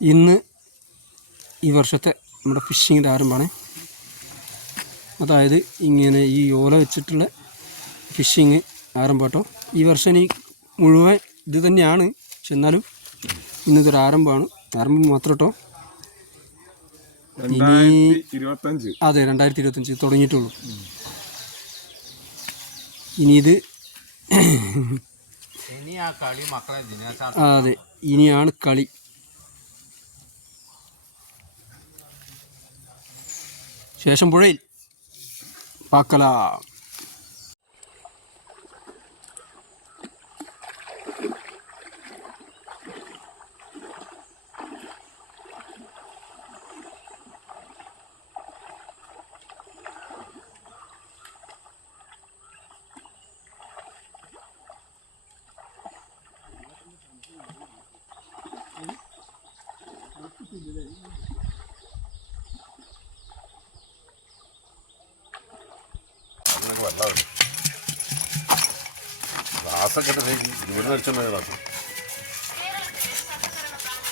ഇന്ന് ഈ വർഷത്തെ നമ്മുടെ ഫിഷിങ്ങിൻ്റെ ആരംഭമാണ്. അതായത് ഇങ്ങനെ ഈ ഓല വെച്ചിട്ടുള്ള ഫിഷിങ് ആരംഭം കേട്ടോ. ഈ വർഷം ഈ മുഴുവൻ ഇത് തന്നെയാണ്, പക്ഷെ എന്നാലും ഇന്നതൊരു ആരംഭമാണ്. ആരംഭം മാത്രം കേട്ടോ. ഇനി അതെ 2025 തുടങ്ങിയിട്ടുള്ളൂ. ഇനി ഇത് അതെ ഇനിയാണ് കളി. ശേഷം പുഴയിൽ പാക്കല.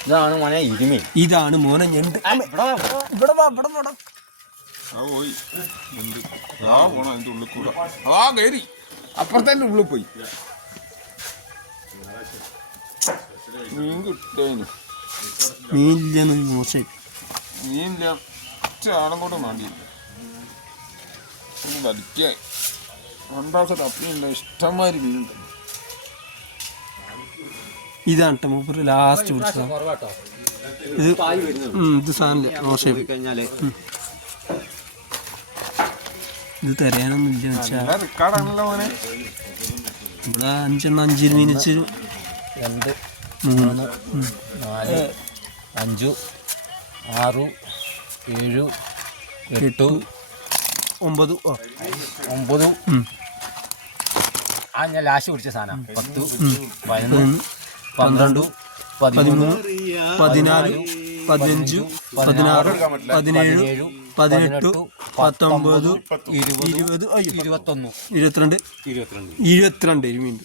ഇതാണ് മോനെ ഇരുമി, ഇതാണ് മോനെ ഞണ്ട്. അപ്പുറത്തന്നെ ഉള്ളിൽ പോയി മീൻ കിട്ടേന്. മീനില്ലെന്ന് മോശം. മീനില്ല, ആളും കൂടെ വേണ്ടിയില്ല. വലിക്കാൻ രണ്ടാമത്തെ തപ്പിയുണ്ട്, ഇഷ്ടംമാതിരി മീനുണ്ട്. ഇതാണ് കേട്ടോ മൂപ്പര് ലാസ്റ്റ് പിടിച്ചത്. ഇത് സാധനമില്ല മോശം. ഇത് തരാനൊന്നും ഇല്ല വെച്ചാൽ റിക്കാർഡാണല്ലോ മോനെ. ഇവിടെ 5 മീൻ വെച്ച് 2 3 4 5 6 7 8 9 ആ ഞാൻ ലാസ്റ്റ് പിടിച്ച സാധനം 10 11 12 13 14 15 16 17 18 19 20 21 22 22 മീനുണ്ട്.